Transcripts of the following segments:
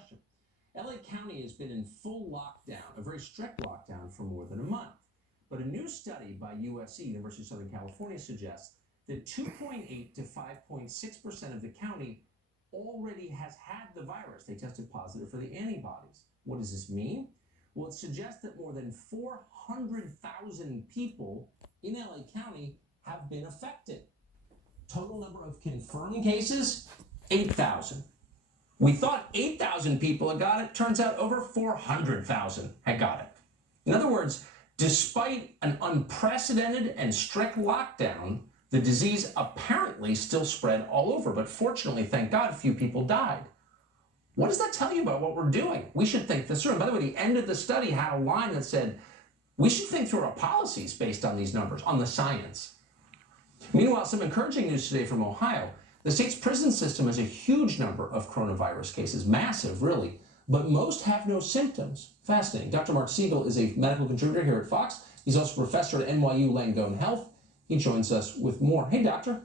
question. LA County has been in full lockdown, a very strict lockdown, for more than a month. But a new study by USC, University of Southern California, suggests that 2.8 to 5.6% of the county already has had the virus. They tested positive for the antibodies. What does this mean? Well, it suggests that more than 400,000 people in LA County have been affected. Total number of confirmed cases, 8,000. We thought 8,000 people had got it. Turns out over 400,000 had got it. In other words, despite an unprecedented and strict lockdown, the disease apparently still spread all over. But fortunately, thank God, few people died. What does that tell you about what we're doing? We should think this through. And by the way, the end of the study had a line that said, we should think through our policies based on these numbers, on the science. Meanwhile, some encouraging news today from Ohio. The state's prison system has a huge number of coronavirus cases, massive, really, but most have no symptoms. Fascinating. Dr. Mark Siegel is a medical contributor here at Fox. He's also a professor at NYU Langone Health. He joins us with more. Hey, doctor.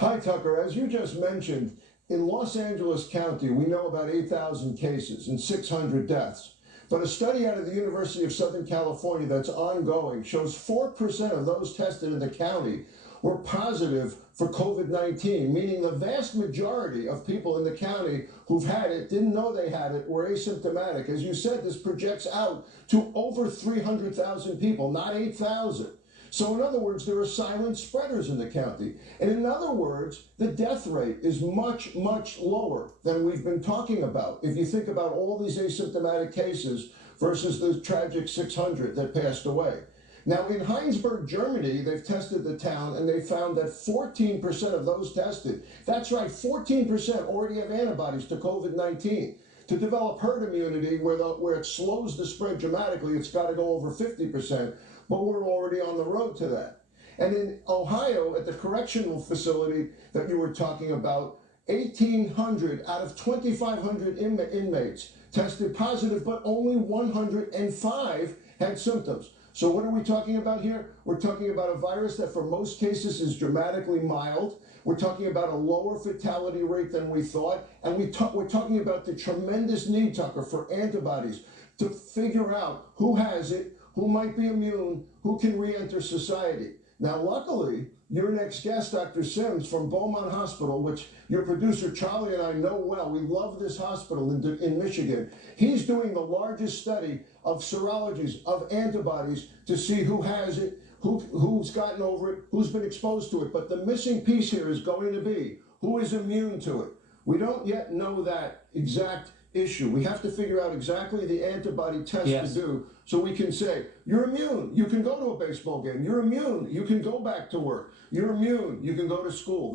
Hi, Tucker. As you just mentioned, in Los Angeles County, we know about 8,000 cases and 600 deaths. But a study out of the University of Southern California that's ongoing shows 4% of those tested in the county were positive for COVID-19, meaning the vast majority of people in the county who've had it, didn't know they had it, were asymptomatic. As you said, this projects out to over 300,000 people, not 8,000. So in other words, there are silent spreaders in the county. And in other words, the death rate is much, much lower than we've been talking about. If you think about all these asymptomatic cases versus the tragic 600 that passed away. Now in Heinsberg, Germany, they've tested the town and they found that 14% of those tested, that's right, 14% already have antibodies to COVID-19. To develop herd immunity where it slows the spread dramatically, it's got to go over 50%. But we're already on the road to that. And in Ohio, at the correctional facility that you were talking about, 1,800 out of 2,500 inmates tested positive, but only 105 had symptoms. So what are we talking about here? We're talking about a virus that for most cases is dramatically mild. We're talking about a lower fatality rate than we thought. And we're talking about the tremendous need, Tucker, for antibodies to figure out who has it, who might be immune, who can re-enter society. Now, luckily, your next guest, Dr. Sims from Beaumont Hospital, which your producer Charlie and I know well, we love this hospital in Michigan. He's doing the largest study of serologies, of antibodies, to see who has it, who's gotten over it, who's been exposed to it. But the missing piece here is going to be who is immune to it. We don't yet know that exact issue. We have to figure out exactly the antibody test to do so we can say, you're immune, you can go to a baseball game, you're immune, you can go back to work, you're immune, you can go to school.